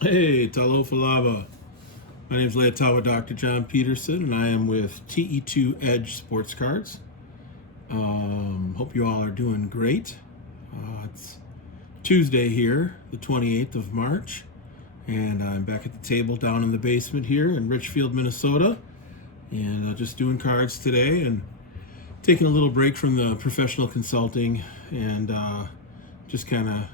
Hey, talofa lava. My name is Leotawa Dr. John Peterson, and I am with TE2 Edge Sports Cards. Hope you all are doing great. It's Tuesday here, the 28th of March, and I'm back at the table down in the basement here in Richfield, Minnesota, and just doing cards today and taking a little break from the professional consulting and just kind of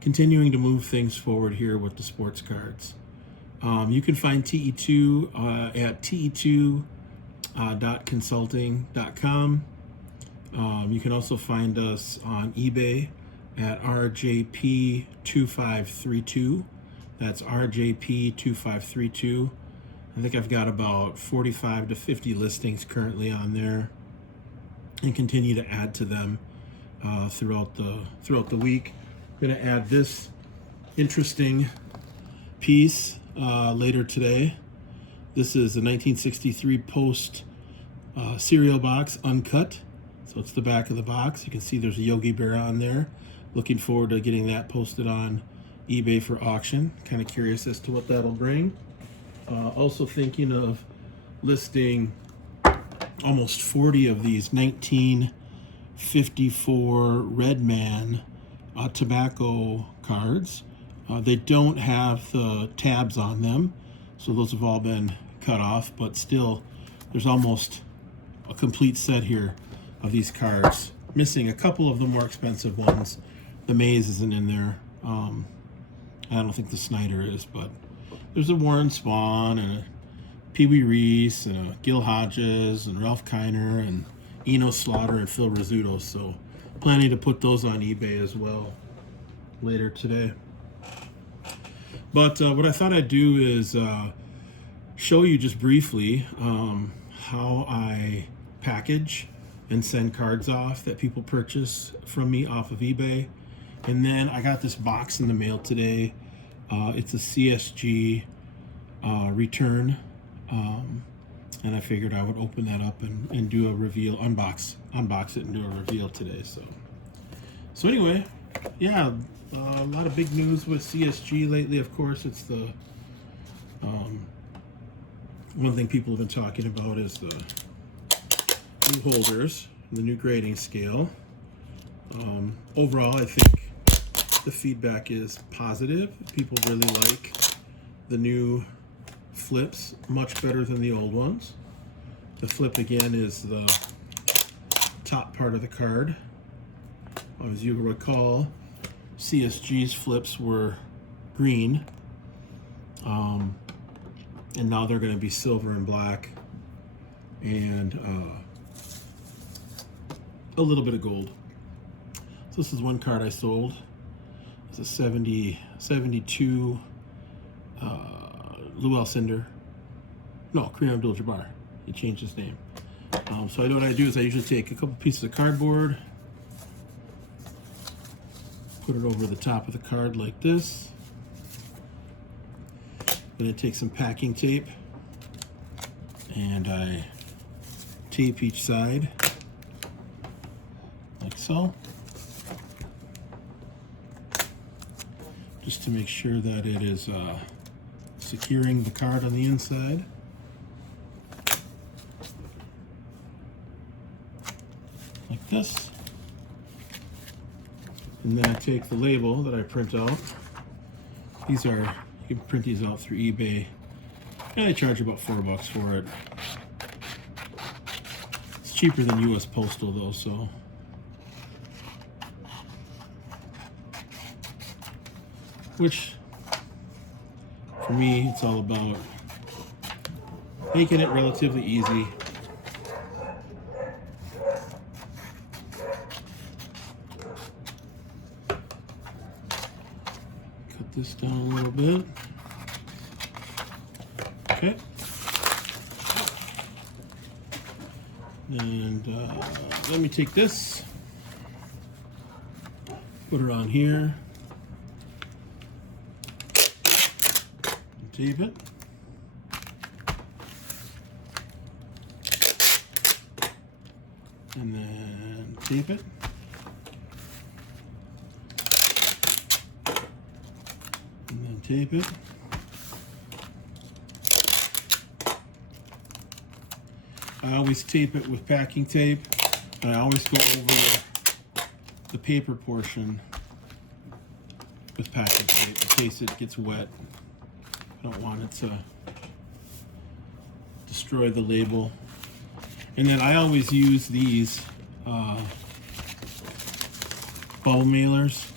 continuing to move things forward here with the sports cards. You can find TE2 at TE2 You can also find us on eBay at RJP2532. That's RJP2532. I think I've got about 45 to 50 listings currently on there, and continue to add to them throughout the week. I'm going to add this interesting piece later today. This is a 1963 Post cereal box, uncut. So it's the back of the box. You can see there's a Yogi Bear on there. Looking forward to getting that posted on eBay for auction. Kind of curious as to what that'll bring. Also thinking of listing almost 40 of these 1954 Redman tobacco cards. They don't have the tabs on them, so those have all been cut off, but still there's almost a complete set here of these cards. Missing a couple of the more expensive ones. The Maze isn't in there. I don't think the Snyder is, but there's a Warren Spahn and a Pee Wee Reese and a Gil Hodges and Ralph Kiner and Eno Slaughter and Phil Rizzuto, so planning to put those on eBay as well later today. But what I thought I'd do is show you just briefly how I package and send cards off that people purchase from me off of eBay. And then I got this box in the mail today. It's a CSG return. And I figured I would open that up and do a reveal, unbox it and do a reveal today. So anyway, yeah, a lot of big news with CSG lately. Of course, it's the one thing people have been talking about is the new holders, the new grading scale. Overall, I think the feedback is positive. People really like the new flips, much better than the old ones. The flip again is the top part of the card. As you recall, CSG's flips were green, and now they're going to be silver and black, and a little bit of gold. So this is one card I sold. It's a 72 Lou Alcindor. No, Kareem Abdul-Jabbar. He changed his name. So I know what I do is I usually take a couple pieces of cardboard, put it over the top of the card like this. Then I take some packing tape and I tape each side like so, just to make sure that it is securing the card on the inside. Like this. And then I take the label that I print out. These are, you can print these out through eBay, and I charge about $4 for it. It's cheaper than US Postal though, so. Which, for me, it's all about making it relatively easy. Cut this down a little bit. Okay. And let me take this, put it on here, and tape it. And then tape it. And then tape it. I always tape it with packing tape, and I always go over the paper portion with packing tape in case it gets wet. I don't want it to destroy the label. And then I always use these bubble mailers.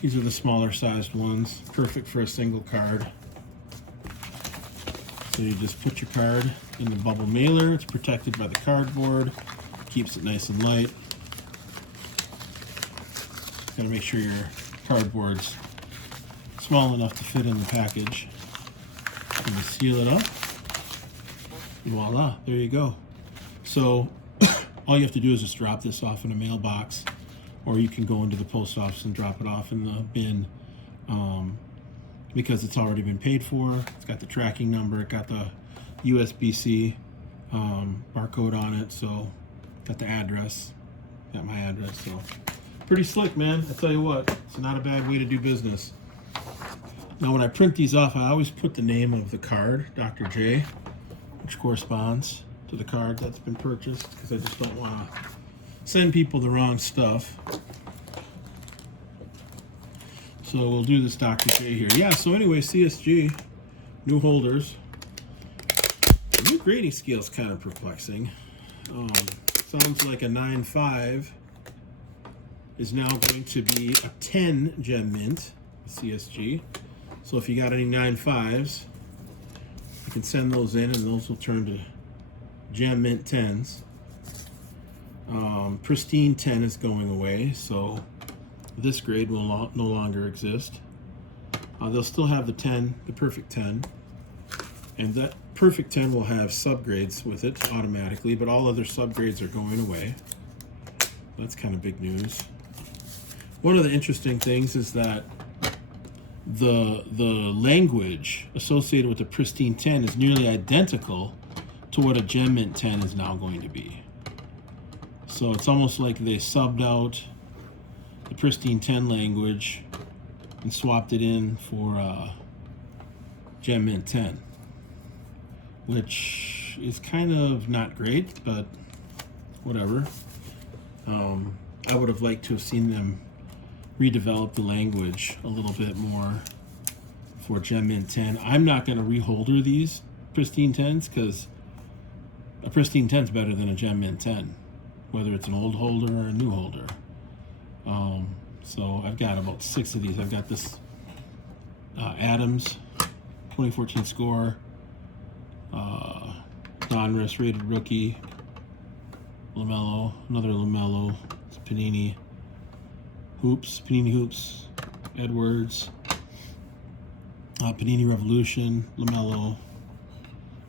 These are the smaller sized ones, perfect for a single card. So you just put your card in the bubble mailer. It's protected by the cardboard, keeps it nice and light. Gotta make sure your cardboard's small enough to fit in the package. And you seal it up. Voila, there you go. So all you have to do is just drop this off in a mailbox, or you can go into the post office and drop it off in the bin, because it's already been paid for. It's got the tracking number, it got the USB-C barcode on it, so got the address, got my address. So pretty slick, man. I tell you what, it's not a bad way to do business. Now when I print these off, I always put the name of the card, Dr. J, which corresponds to the card that's been purchased, because I just don't want to send people the wrong stuff. So we'll do this Dr. J here. Yeah, so anyway, CSG, new holders. The new grading scale is kind of perplexing. Sounds like a 9.5 is now going to be a 10 gem mint with CSG. So if you got any 9.5s, you can send those in, and those will turn to gem mint 10s. Pristine 10 is going away, so this grade will no longer exist. They'll still have the 10, the perfect 10, and that perfect 10 will have subgrades with it automatically, but all other subgrades are going away. That's kind of big news. One of the interesting things is that the language associated with the pristine 10 is nearly identical to what a gem mint 10 is now going to be. So it's almost like they subbed out the pristine 10 language and swapped it in for gem mint 10, which is kind of not great, but whatever. I would have liked to have seen them redevelop the language a little bit more for gem mint 10. I'm not going to reholder these pristine 10s, because a pristine 10 is better than a gem mint 10, whether it's an old holder or a new holder. So I've got about 6 of these. I've got this Adams 2014 score, Donruss rated rookie, LaMelo, another LaMelo, it's Panini Hoops, Edwards, Panini Revolution, LaMelo,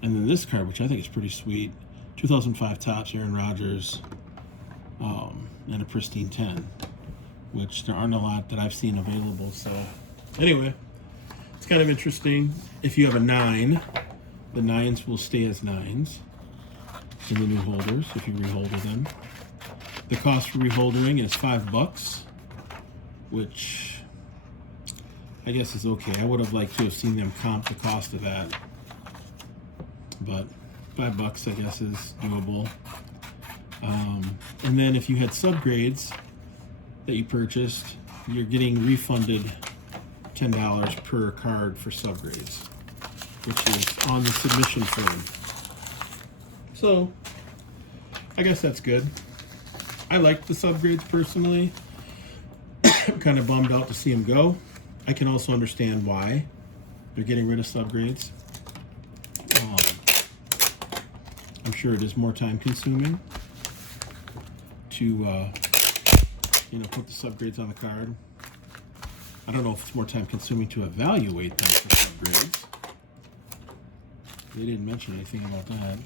and then this card, which I think is pretty sweet, 2005 Topps Aaron Rodgers, and a pristine 10, which there aren't a lot that I've seen available. So anyway, it's kind of interesting. If you have a 9, the 9s will stay as 9s in the new holders if you reholder them. The cost for reholdering is $5, which I guess is okay. I would have liked to have seen them comp the cost of that, but $5 I guess is doable. And then if you had subgrades that you purchased, you're getting refunded $10 per card for subgrades, which is on the submission form. So I guess that's good. I like the subgrades personally. I'm kind of bummed out to see them go. I can also understand why they're getting rid of subgrades. I'm sure it is more time consuming to put the subgrades on the card. I don't know if it's more time consuming to evaluate them for subgrades. They didn't mention anything about that.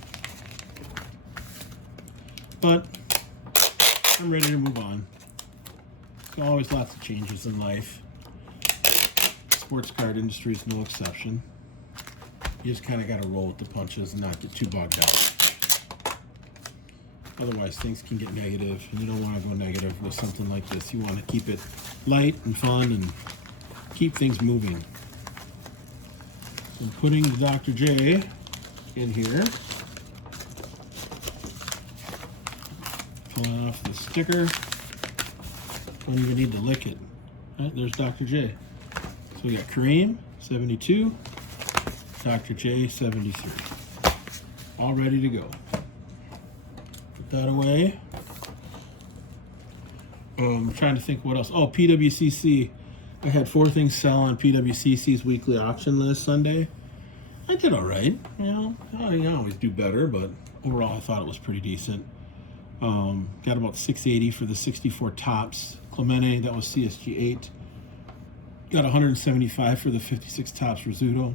But I'm ready to move on. There's always lots of changes in life. Sports card industry is no exception. You just kind of got to roll with the punches and not get too bogged down. Otherwise, things can get negative, and you don't want to go negative with something like this. You want to keep it light and fun and keep things moving. I'm putting the Dr. J in here. Pulling off the sticker. Don't even need to lick it. Right, there's Dr. J. So we got Kareem, 72, Dr. J, 73. All ready to go. Put that away. I'm trying to think what else. Oh, PWCC. I had 4 things sell on PWCC's weekly auction list Sunday. I did all right. You know, I always do better, but overall I thought it was pretty decent. Got about 680 for the 64 tops. Clemente, that was CSG 8. Got 175 for the 56 tops Rizzuto.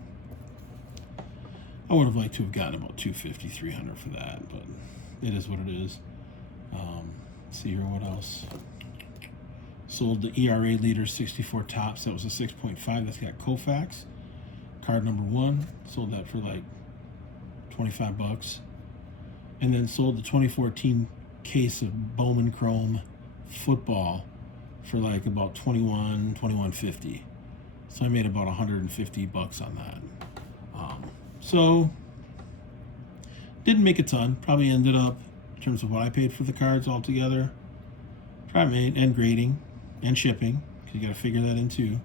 I would have liked to have gotten about 250, 300 for that, but it is what it is. Let's see here, what else? Sold the ERA leader 64 tops. That was a 6.5. That's got Koufax. Card number 1. Sold that for like 25 bucks. And then sold the 2014 case of Bowman Chrome football for like about 21.50. So I made about 150 bucks on that. So didn't make a ton. Probably ended up, in terms of what I paid for the cards altogether, probably made, and grading and shipping, because you got to figure that in too,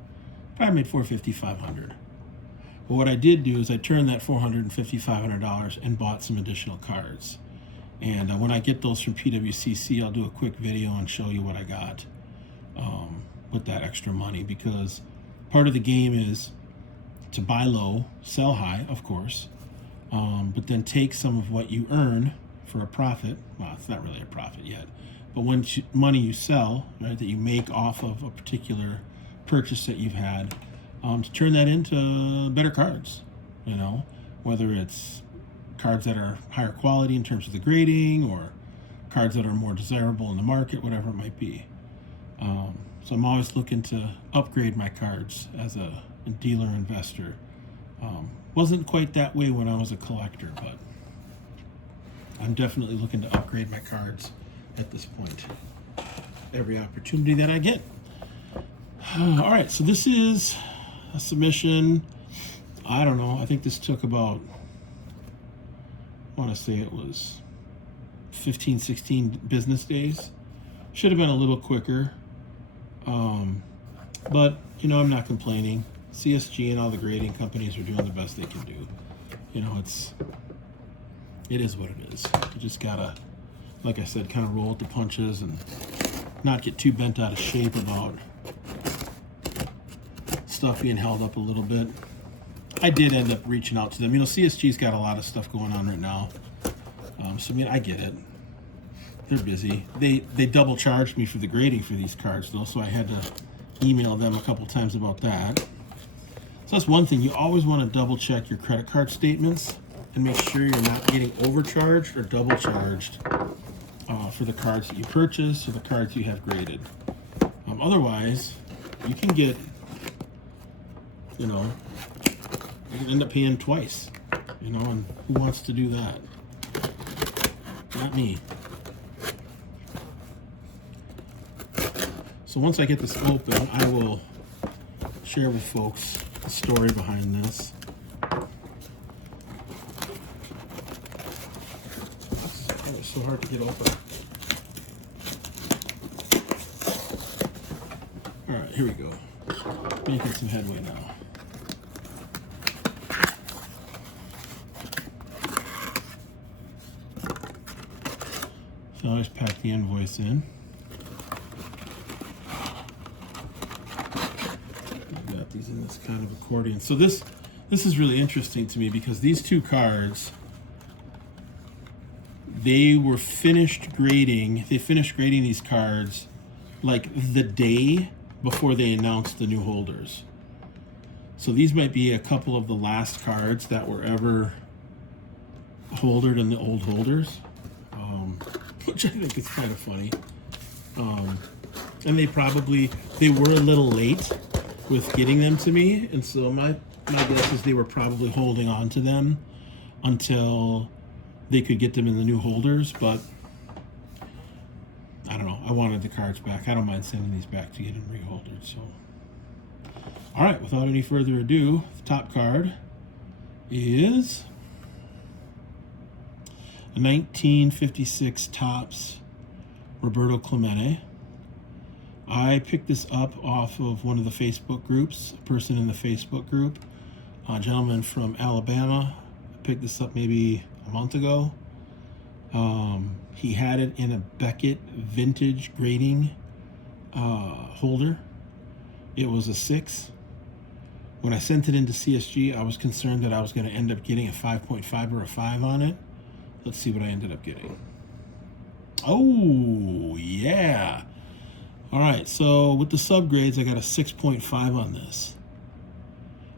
probably made $450, $500. But what I did do is I turned that $450, $500 and bought some additional cards. And when I get those from PWCC, I'll do a quick video and show you what I got with that extra money, because part of the game is to buy low, sell high, of course, but then take some of what you earn for a profit. Well, it's not really a profit yet, but when money you sell, right, that you make off of a particular purchase that you've had, to turn that into better cards, you know, whether it's cards that are higher quality in terms of the grading, or cards that are more desirable in the market, whatever it might be. So I'm always looking to upgrade my cards as a dealer investor. Wasn't quite that way when I was a collector, but I'm definitely looking to upgrade my cards at this point. Every opportunity that I get. All right, so this is a submission. I don't know. I think this took about, I want to say it was 15, 16 business days. Should have been a little quicker. But, you know, I'm not complaining. CSG and all the grading companies are doing the best they can do. You know, it is what it is. You just gotta, like I said, kind of roll with the punches and not get too bent out of shape about stuff being held up a little bit. I did end up reaching out to them. You know, CSG's got a lot of stuff going on right now. So, I mean, I get it. They're busy. They double charged me for the grading for these cards, though, so I had to email them a couple times about that. So that's one thing. You always want to double check your credit card statements and make sure you're not getting overcharged or double charged for the cards that you purchase or the cards you have graded. Otherwise, you can get, you know, you can end up paying twice, you know, and who wants to do that? Not me. So once I get this open, I will share with folks the story behind this. Oh, it's so hard to get open. All right, here we go. Making some headway now. So I just pack the invoice in. These in this kind of accordion. So this is really interesting to me, because these two cards, they were finished grading. They finished grading these cards like the day before they announced the new holders. So these might be a couple of the last cards that were ever holdered in the old holders, which I think is kind of funny. And they were a little late with getting them to me, and so my guess is they were probably holding on to them until they could get them in the new holders. But I don't know, I wanted the cards back. I don't mind sending these back to get them reholdered. So all right, without any further ado, the top card is a 1956 Topps Roberto Clemente. I picked this up off of one of the Facebook groups, a person in the Facebook group, a gentleman from Alabama. I picked this up maybe a month ago. He had it in a Beckett vintage grading holder. It was a 6. When I sent it into CSG, I was concerned that I was going to end up getting a 5.5 or a 5 on it. Let's see what I ended up getting. Oh, yeah. All right, so with the subgrades, I got a 6.5 on this,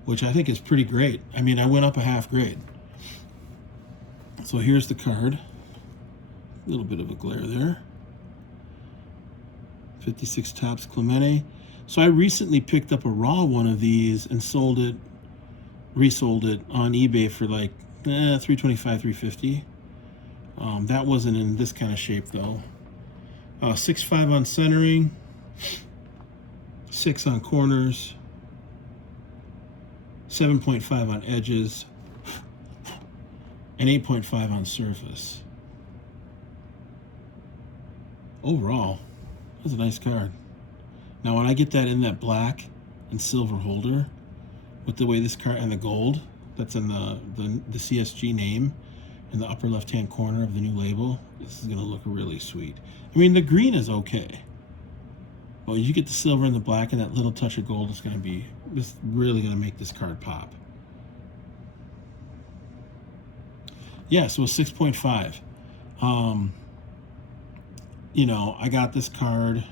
which I think is pretty great. I mean, I went up a half grade. So here's the card. A little bit of a glare there. 56 Topps Clemente. So I recently picked up a raw one of these and resold it on eBay for like $325, $350. That wasn't in this kind of shape though. 6.5 on centering, 6 on corners, 7.5 on edges, and 8.5 on surface. Overall, that's a nice card. Now when I get that in that black and silver holder, with the way this card and the gold that's in the CSG name in the upper left hand corner of the new label, this is gonna look really sweet. I mean, the green is okay, but when you get the silver and the black and that little touch of gold, it's really gonna make this card pop. Yeah, so a 6.5. You know, I got this card.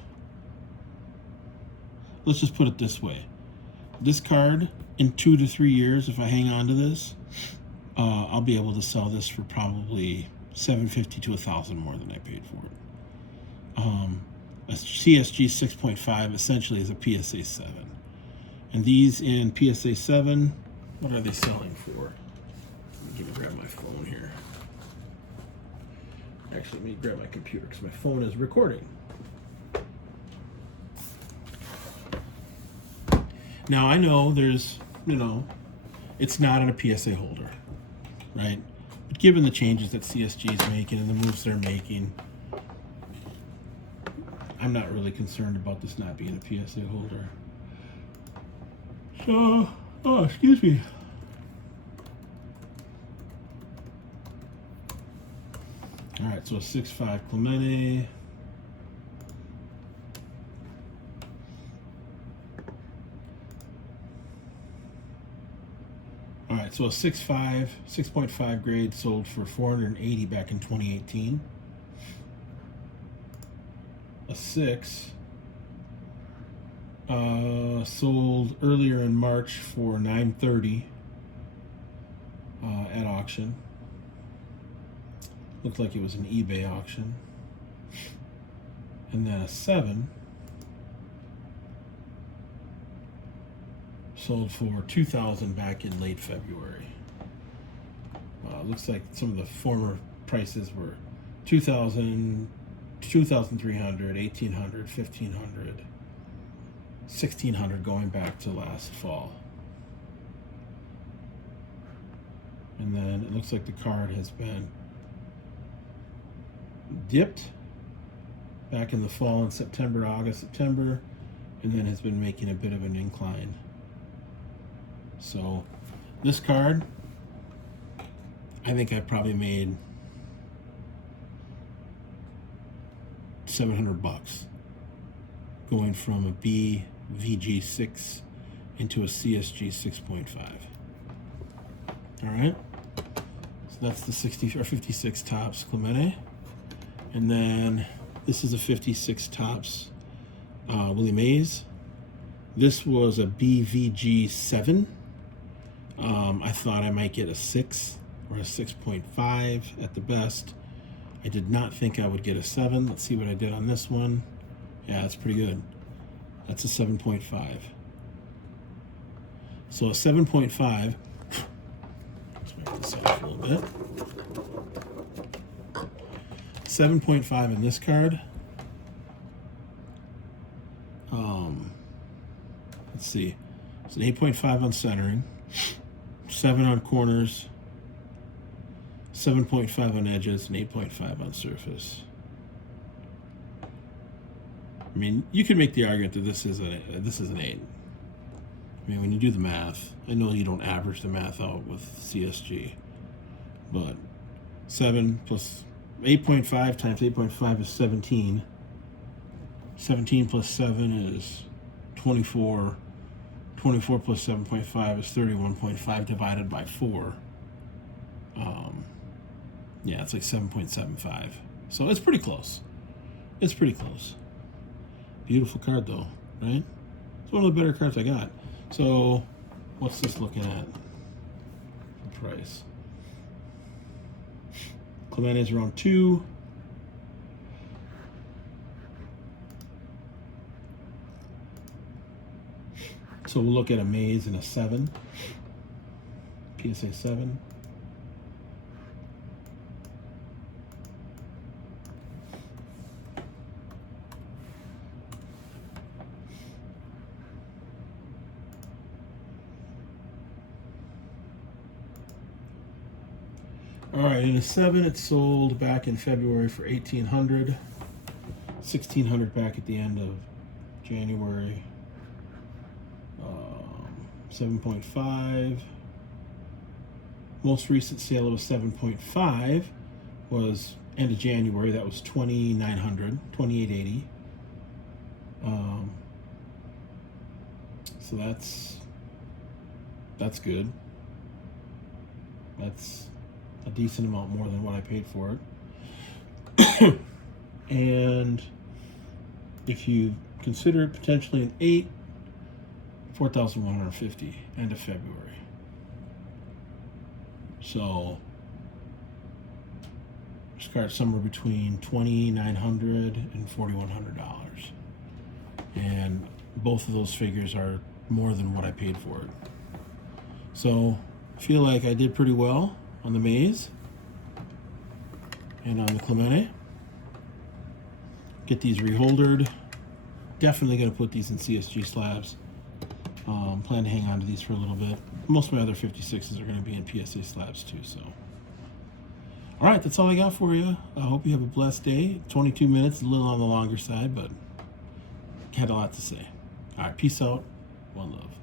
Let's just put it this way. This card, in 2 to 3 years, if I hang on to this, I'll be able to sell this for probably $750 to $1,000 more than I paid for it. A CSG 6.5 essentially is a PSA 7. And these in PSA 7, what are they selling for? Let me grab my phone here. Actually, let me grab my computer because my phone is recording. Now, I know there's, it's not in a PSA holder, right? But given the changes that CSG is making and the moves they're making, I'm not really concerned about this not being a PSA holder. So, excuse me. All right, so a 6.5 Clemente. All right, so a 6.5 grade sold for $480 back in 2018. A 6 sold earlier in March for $930 at auction. Looked like it was an eBay auction. And then a 7 sold for $2,000 back in late February. Looks like some of the former prices were $2,000, $2,300, $1,800, $1,500, $1,600 going back to last fall. And then it looks like the card has been dipped back in the fall in September, September, and then has been making a bit of an incline. So this card, I think I probably made $700 going from a BVG6 into a CSG 6.5. All right, so that's the 60 or 56 Topps Clemente. And then this is a 56 Topps Willie Mays. This was a BVG 7. I thought I might get a 6 or a 6.5 at the best. I did not think I would get a 7. Let's see what I did on this one. Yeah, that's pretty good. That's a 7.5. So a 7.5. Let's make this off a little bit. 7.5 in this card. Let's see. It's an 8.5 on centering, 7 on corners, 7.5 on edges, and 8.5 on surface. mean, you can make the argument that this is an 8. I mean, when you do the math, I know you don't average the math out with CSG, but 7 plus 8.5 times 8.5 is 17. 17 plus 7 is 24. 24 plus 7.5 is 31.5 divided by 4. Yeah, it's like 7.75. So it's pretty close. It's pretty close. Beautiful card though, right? It's one of the better cards I got. So what's this looking at? The price. Clemente's around 2. So we'll look at a maze and a 7. PSA 7. All right, in a 7, it sold back in February for $1,800, $1,600 back at the end of January. 7.5. Most recent sale of 7.5 was end of January. That was $2,900, $2,880. So that's good. That's a decent amount more than what I paid for it. And if you consider it potentially an 8, $4,150 end of February. So start somewhere between $2,900 and $4,100, and both of those figures are more than what I paid for it. So I feel like I did pretty well on the maze and on the Clemente. Get these reholdered. Definitely going to put these in CSG slabs. Plan to hang on to these for a little bit. Most of my other 56s are going to be in PSA slabs too. So, all right, that's all I got for you. I hope you have a blessed day. 22 minutes, a little on the longer side, but had a lot to say. All right, peace out. One love.